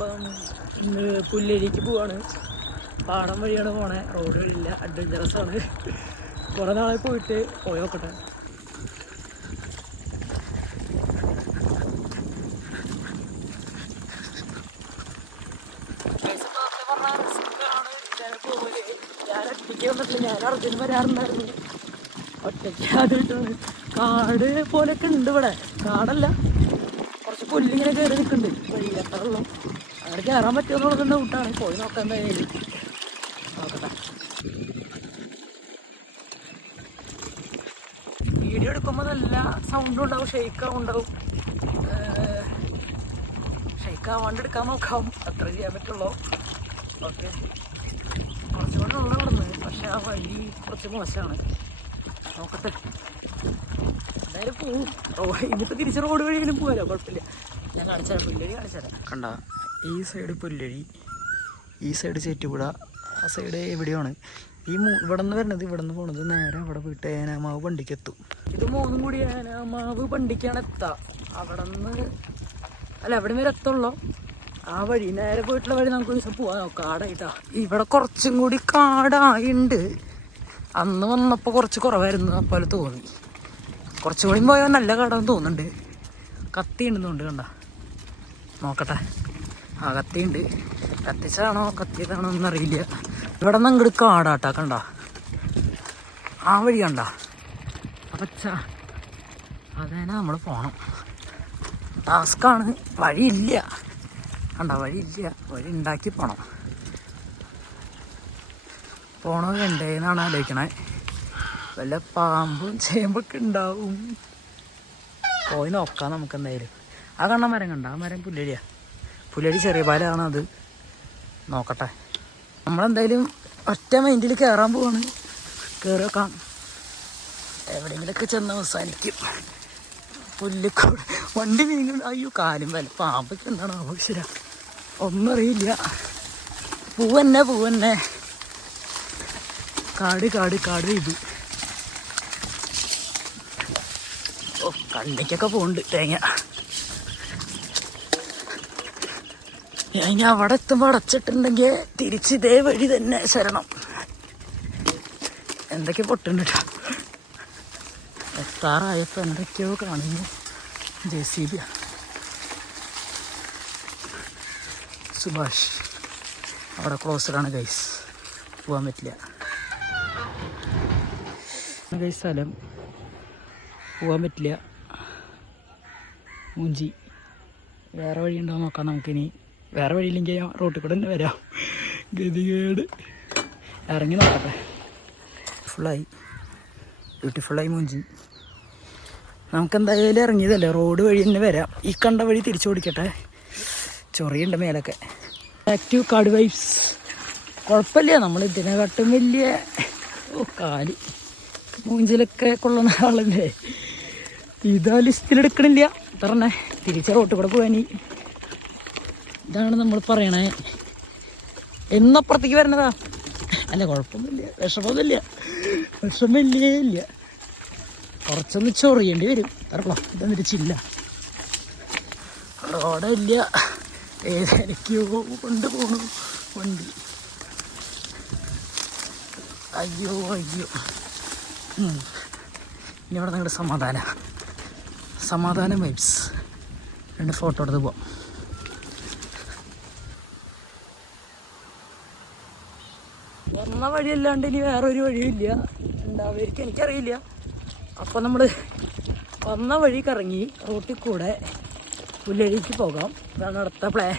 അപ്പം ഇന്ന് പുല്ലേരിക്ക് പോവാണ്. പാടം വഴിയാണ് പോണേ, റോഡ് വഴിയില്ല. അഡ്വഞ്ചറസ് ആണ്. കുറേ നാളെ പോയിട്ട് പോയി നോക്കട്ടെ. ഞാൻ ഒറ്റയ്ക്ക് വന്നിട്ടില്ല, ഞാൻ അർജുൻ വരാറുണ്ടായിരുന്നു. ഒറ്റയ്ക്ക് ആദ്യമായിട്ടാണ്. കാട് പോലൊക്കെ ഉണ്ട് ഇവിടെ. കാടല്ല, കുറച്ച് പുല്ലിങ്ങനെ കയറി നിൽക്കുന്നുണ്ട്. വഴിയത്രയുള്ളൂ. അവിടെ കയറാൻ പറ്റുമെന്നുള്ളത് ഡൗട്ടാണ്. പോയി നോക്കാൻ എന്തായാലും നോക്കട്ടെ. വീഡിയോ എടുക്കുമ്പോൾ നല്ല സൗണ്ടും ഉണ്ടാവും, ഷെയ്ക്കാവുണ്ടാവും. ഷെയ്ക്കാവാണ്ട് എടുക്കാൻ നോക്കാം, അത്ര ചെയ്യാൻ പറ്റുള്ളൂ. ഓക്കെ, കുറച്ചുകൂടെ ഉള്ള ഇവിടുന്ന്, പക്ഷെ ആ വഴി കുറച്ച് മോശമാണ്. നോക്കട്ടെ, എന്തായാലും പോവും. ഇനിയിപ്പോൾ തിരിച്ച് റോഡ് വഴിയെങ്കിലും പോകാലോ, കുഴപ്പമില്ല. ഞാൻ കാണിച്ചുതരാം, പുല്ലഴി കാണിച്ചുതരാം. കണ്ട, ഈ സൈഡ് പുല്ലഴി, ഈ സൈഡ് ചേറ്റുപുഴ, ആ സൈഡ് എവിടെയാണ്. ഈ ഇവിടെ നിന്ന് വരുന്നത്, ഇവിടെ നിന്ന് പോണത് നേരെ അവിടെ പോയിട്ട് ഏനാമാവ് പണ്ടിക്ക് എത്തും. ഇത് മൂന്നും കൂടി ഏനാമാവ് പണ്ടിക്കാണ് എത്താം. അവിടെ നിന്ന് അല്ല, അവിടെ വരെ എത്തുള്ളൂ. ആ വഴി നേരെ പോയിട്ടുള്ള വഴി നമുക്ക് ദിവസം പോവാൻ. കാടായിട്ടാ. ഇവിടെ കുറച്ചും കൂടി കാടായിണ്ട്. അന്ന് വന്നപ്പോൾ കുറച്ച് കുറവായിരുന്നു പോലെ തോന്നി. കുറച്ചും കൂടി പോയാൽ നല്ല കാടാന്ന് തോന്നുന്നുണ്ട്. കത്തി ഉണ്ടെന്നുണ്ട്, കണ്ട, നോക്കട്ടെ. ആ കത്തിയുണ്ട്. കത്തിച്ചതാണോ കത്തിയതാണോ എന്നറിയില്ല. ഇവിടെ നിന്ന് അങ്ങോട്ട് കാടാട്ടാ, കണ്ട, ആ വഴി കണ്ട പച്ച. അതേനെ നമ്മൾ പോകണം. ടാസ്ക്കാണ്, വഴിയില്ല. കണ്ട, വഴിയില്ല, വഴി ഉണ്ടാക്കി പോകണം. പോണത് വേണ്ടേന്നാണ് ആലോചിക്കണേ. വല്ല പാമ്പും ചേമ്പൊക്കെ ഉണ്ടാവും. പോയി നോക്കാം നമുക്ക് എന്തായാലും. ആ കണ്ട മരം കണ്ട, ആ മരം പുല്ലരിയാ. പുല്ലരി ചെറിയ പാലാണ് അത്. നോക്കട്ടെ. നമ്മളെന്തായാലും ഒറ്റ മൈൻഡിൽ കയറാൻ പോവാണ്. കയറി വെക്കാം. എവിടെയെങ്കിലൊക്കെ ചെന്ന് അവസാനിക്കും. പുല്ലിക്കോട് വണ്ടി നീങ്ങും. അയ്യോ, കാലും വല്ല പാമ്പൊക്കെ എന്താണ് ആവശ്യം, ഒന്നും അറിയില്ല. പൂവന്നെ കാട് കാട് കാട്. ഇത് ഓ, കണ്ണിക്കൊക്കെ പോകുന്നുണ്ട് തേങ്ങ. ഇനി അവിടെ എത്തുമ്പോൾ അടച്ചിട്ടുണ്ടെങ്കിൽ തിരിച്ച് ഇതേ വഴി തന്നെ ശരണം. എന്തൊക്കെ പൊട്ടുണ്ട് കേട്ടോ. എത്താറായപ്പോൾ എന്തൊക്കെയോ കാണുന്നു. JCB സുഭാഷ് അവിടെ ക്ലോസ്ഡാണ് ഗൈസ്, പോകാൻ പറ്റില്ല ഗൈസ്. സ്ഥലം പോകാൻ പറ്റില്ല. മൂഞ്ചി. വേറെ വഴി ഉണ്ടോ നോക്കാം നമുക്കിനി. വേറെ വഴിയില്ലെങ്കിൽ ഞാൻ റോട്ടിൽ കൂടെ തന്നെ വരാം. ഗതികേട്. ഇറങ്ങി നോക്കട്ടെ. ഫുള്ളായി, ബ്യൂട്ടിഫുള്ളായി മൂഞ്ചി. നമുക്കെന്തായാലും ഇറങ്ങിയതല്ലേ, റോഡ് വഴി തന്നെ വരാം. ഈ കണ്ട വഴി തിരിച്ചു ഓടിക്കട്ടെ. ചൊറിയുണ്ട് മേലൊക്കെ. Active card vibes. കുഴപ്പമില്ല, നമ്മൾ ഇതിനെക്കാട്ടും വലിയ കാല് മൂഞ്ചിലൊക്കെ കൊള്ളുന്ന ആളല്ലേ. ഇതാ ലിസ്റ്റിലെടുക്കണില്ല. പറഞ്ഞേ തിരിച്ച റോട്ടിൽ കൂടെ പോകാനി. ഇതാണ് നമ്മൾ പറയണേ. എന്നപ്പുറത്തേക്ക് വരുന്നതാ. അല്ല, കുഴപ്പമൊന്നുമില്ല, വിഷമമില്ലേ ഇല്ല. കുറച്ചൊന്ന് ചൊറിയേണ്ടി വരും. തരളോ, ഇതെന്നിട്ട് ചില്ല. റോഡില്ല, ഏതെനിക്കോ കൊണ്ടുപോകണു വണ്ടി. അയ്യോ. ഇനി ഇവിടെ നിങ്ങളുടെ സമാധാനം വൈബ്സ്. 2 ഫോട്ടോ എടുത്ത് പോവാം. വന്ന വഴിയല്ലാണ്ട് ഇനി വേറൊരു വഴിയില്ല ഉണ്ടാവുമായിരിക്കും, എനിക്കറിയില്ല. അപ്പോൾ നമ്മൾ വന്ന വഴി കറങ്ങി റോട്ടിൽ കൂടെ പുല്ലഴിക്ക് പോകാം. ഇതാണ് അടുത്ത പ്ലാൻ.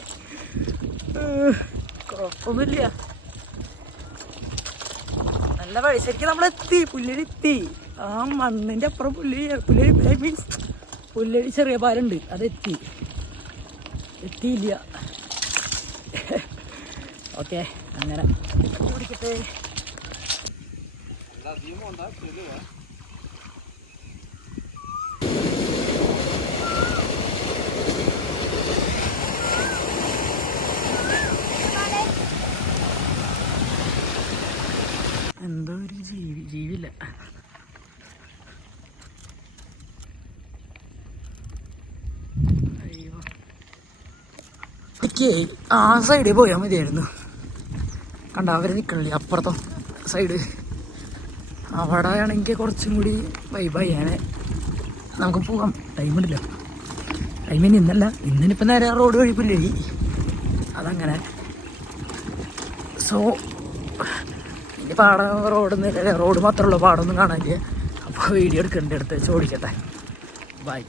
കുഴപ്പമൊന്നുമില്ല, നല്ല വഴി. ശരിക്കും നമ്മളെത്തി, പുല്ലഴി എത്തി. ആ മണ്ണിൻ്റെ അപ്പുറം പുല്ലഴി മീൻസ് പുല്ലഴി ചെറിയ പാലുണ്ട്, എത്തിയില്ല. ഓക്കെ, അങ്ങനെ കുടിക്കട്ടെ. എന്തോ ഒരു ജീവില്ല. എനിക്ക് ആ സൈഡിൽ പോയാൽ മതിയായിരുന്നു. കണ്ട അവർ നിൽക്കണില്ലേ അപ്പുറത്തോ സൈഡ്, അവിടെ ആണെങ്കിൽ കുറച്ചും കൂടി വൈബായാണ്. നമുക്ക് പോകാം, ടൈമുണ്ടല്ലോ. ടൈമിന് ഇന്നല്ല, ഇന്നിപ്പോൾ നേരെ റോഡ് വഴിപ്പില്ലേ അതങ്ങനെ. സോ ഇനി പാടം റോഡൊന്നും റോഡ് മാത്രമേ ഉള്ളൂ, പാടമൊന്നും കാണാനില്ല. അപ്പോൾ വീഡിയോ എടുക്കേണ്ട അടുത്ത് ചോദിക്കട്ടെ. ബൈ.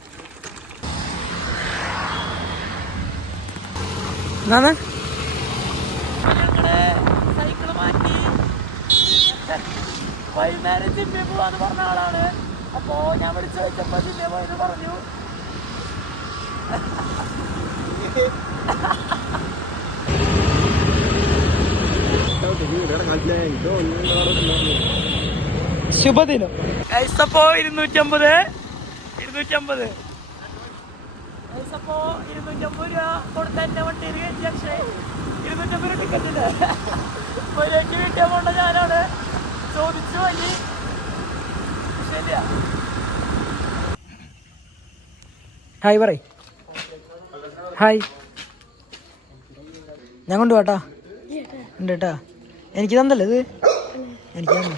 എന്താണ് ഞങ്ങളെ സൈക്കിള് മാറ്റി വൈകുന്നേരം ജിമ്മിൽ പോവാന്ന് പറഞ്ഞ ആളാണ്. അപ്പോൾ ഞാൻ വിളിച്ചു ചോദിച്ചപ്പോൾ ജിമ്മിൽ പോയെന്ന് പറഞ്ഞു. ശുഭദിനം. അപ്പോ 250 അപ്പോ 250 രൂപ കൊടുത്ത എന്റെ വണ്ടിയിൽ കയറ്റി. പക്ഷേ 250 രൂപ ടിക്കറ്റില്ല. ഒരേക്ക് വീട്ടിൽ പോകേണ്ട ഞാനാണ്. ചോദിച്ചു വലിയ ശരിയാ. ഹായ് പറയ്. ഹായ്. ഞാൻ കൊണ്ടുപോട്ടാ. ഉണ്ട് കേട്ടാ. എനിക്ക് തന്നല്ലേ ഇത്? എനിക്ക് തന്നെ.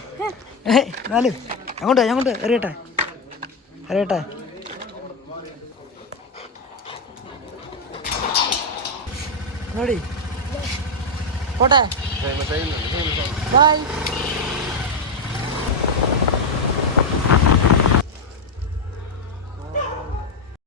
നാല് ഞാൻ കൊണ്ട് അറിയട്ടെ. നോടി പോട്ടെ. ബൈ.